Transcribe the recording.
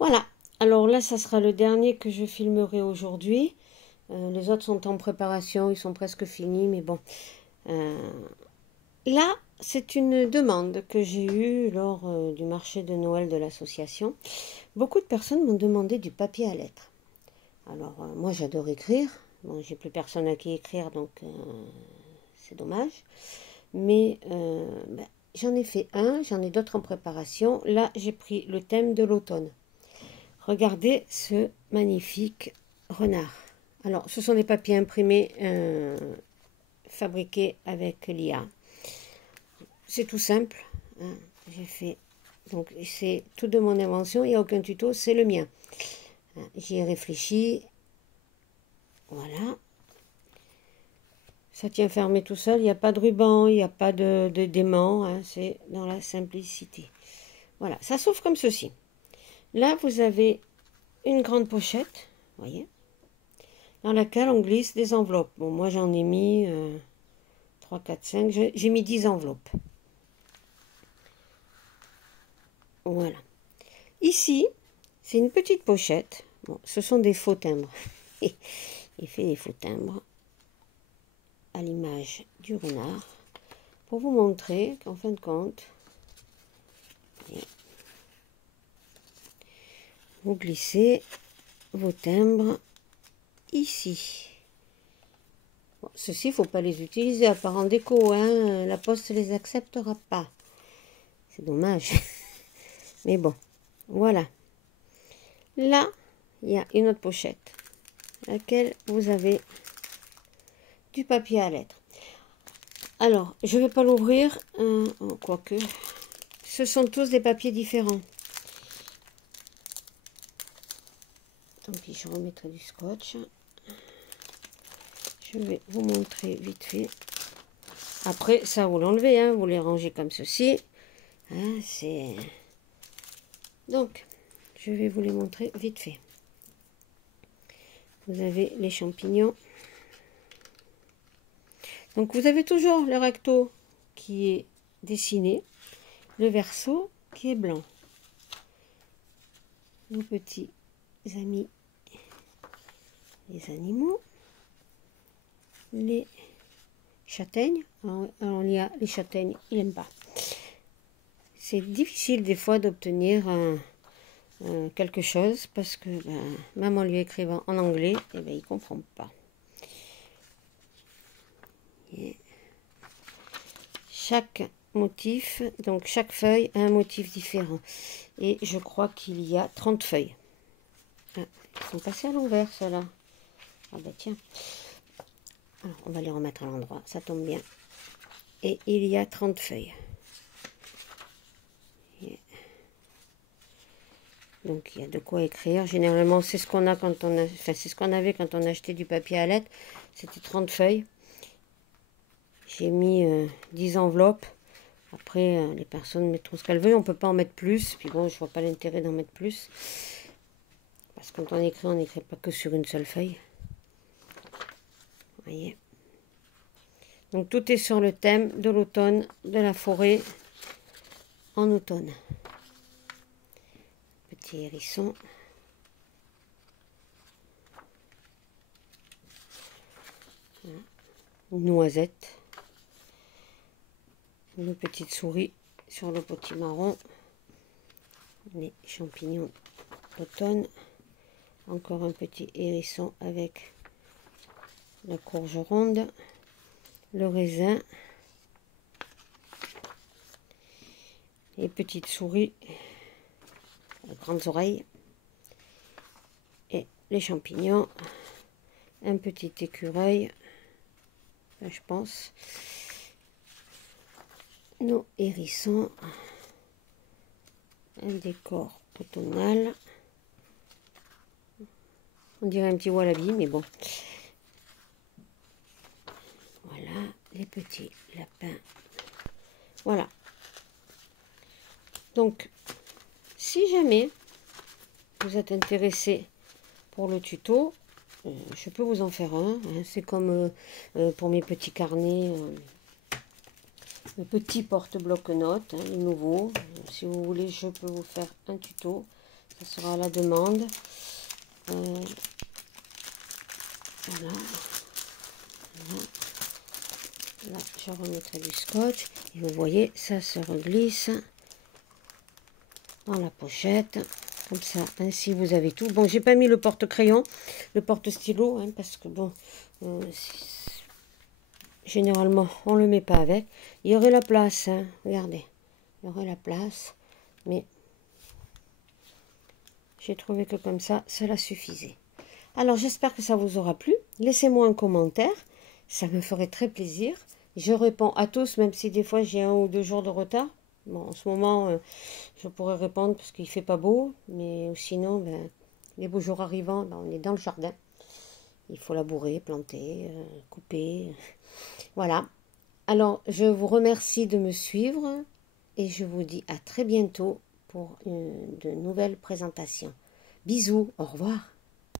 Voilà, alors là, ça sera le dernier que je filmerai aujourd'hui. Les autres sont en préparation, ils sont presque finis, mais bon. Là, c'est une demande que j'ai eue lors du marché de Noël de l'association. Beaucoup de personnes m'ont demandé du papier à lettres. Alors, moi, j'adore écrire. Bon, j'ai plus personne à qui écrire, donc c'est dommage. Mais j'en ai fait un, j'en ai d'autres en préparation. Là, j'ai pris le thème de l'automne. Regardez ce magnifique renard. Alors, ce sont des papiers imprimés fabriqués avec l'IA. C'est tout simple. Hein. J'ai fait. Donc, c'est tout de mon invention. Il n'y a aucun tuto, c'est le mien. Hein. J'y ai réfléchi. Voilà. Ça tient fermé tout seul. Il n'y a pas de ruban, il n'y a pas de d'aimant. Hein. C'est dans la simplicité. Voilà. Ça s'ouvre comme ceci. Là, vous avez une grande pochette. Voyez, dans laquelle on glisse des enveloppes. Bon, moi j'en ai mis 3, 4, 5, j'ai mis 10 enveloppes. Voilà. Ici, c'est une petite pochette. Bon, ce sont des faux timbres. Il fait des faux timbres à l'image du renard pour vous montrer qu'en fin de compte, vous glissez vos timbres ici. Bon, ceux-ci, il ne faut pas les utiliser à part en déco. Hein. La poste ne les acceptera pas. C'est dommage. Mais bon, voilà. Là, il y a une autre pochette, dans laquelle vous avez du papier à lettres. Alors, je ne vais pas l'ouvrir, quoique. Ce sont tous des papiers différents. Tant pis, je remettrai du scotch. Je vais vous montrer vite fait. Après, ça, vous l'enlevez, hein, vous les rangez comme ceci. Hein, c'est... Donc, je vais vous les montrer vite fait. Vous avez les champignons. Donc, vous avez toujours le recto qui est dessiné, le verso qui est blanc. Nos petits amis, les animaux, les châtaignes. Alors, il y a les châtaignes, il n'aime pas. C'est difficile des fois d'obtenir quelque chose parce que même en lui écrivant en anglais, il ne comprend pas. Et chaque motif, donc chaque feuille a un motif différent. Et je crois qu'il y a 30 feuilles. Ah, ils sont passés à l'envers, ceux-là. Ah ben tiens. Alors, on va les remettre à l'endroit, ça tombe bien. Et il y a 30 feuilles. Donc il y a de quoi écrire. Généralement, c'est ce qu'on a quand on a, enfin c'est ce qu'on avait quand on achetait du papier à lettres. C'était 30 feuilles. J'ai mis 10 enveloppes. Après, les personnes mettront ce qu'elles veulent. On ne peut pas en mettre plus. Puis bon, je vois pas l'intérêt d'en mettre plus. Parce que quand on n'écrit pas que sur une seule feuille. Vous voyez. Donc tout est sur le thème de l'automne, de la forêt en automne. Petit hérisson. Une noisette. Une petite souris sur le petit marron. Les champignons d'automne. Encore un petit hérisson avec la courge ronde. Le raisin. Les petites souris. Les grandes oreilles. Et les champignons. Un petit écureuil. Je pense. Nos hérissons. Un décor automnal. On dirait un petit wallaby, mais bon. Voilà, les petits lapins. Voilà. Donc, si jamais vous êtes intéressé pour le tuto, je peux vous en faire un. Hein. C'est comme pour mes petits carnets, le petit porte-bloc-notes, hein, les nouveaux. Si vous voulez, je peux vous faire un tuto. Ça sera à la demande. Voilà. Voilà. Là, je remettrai du scotch. Et vous voyez, ça se reglisse dans la pochette. Comme ça, ainsi vous avez tout. Bon, j'ai pas mis le porte-crayon, le porte-stylo, hein, parce que bon, généralement, on le met pas avec. Il y aurait la place, hein, regardez. Il y aurait la place, mais j'ai trouvé que comme ça, cela suffisait. Alors, j'espère que ça vous aura plu. Laissez-moi un commentaire, ça me ferait très plaisir. Je réponds à tous, même si des fois j'ai 1 ou 2 jours de retard. Bon, en ce moment, je pourrais répondre parce qu'il ne fait pas beau, mais sinon, ben, les beaux jours arrivant, ben, on est dans le jardin. Il faut labourer, planter, couper. Voilà. Alors, je vous remercie de me suivre et je vous dis à très bientôt pour de nouvelles présentations. Bisous, au revoir.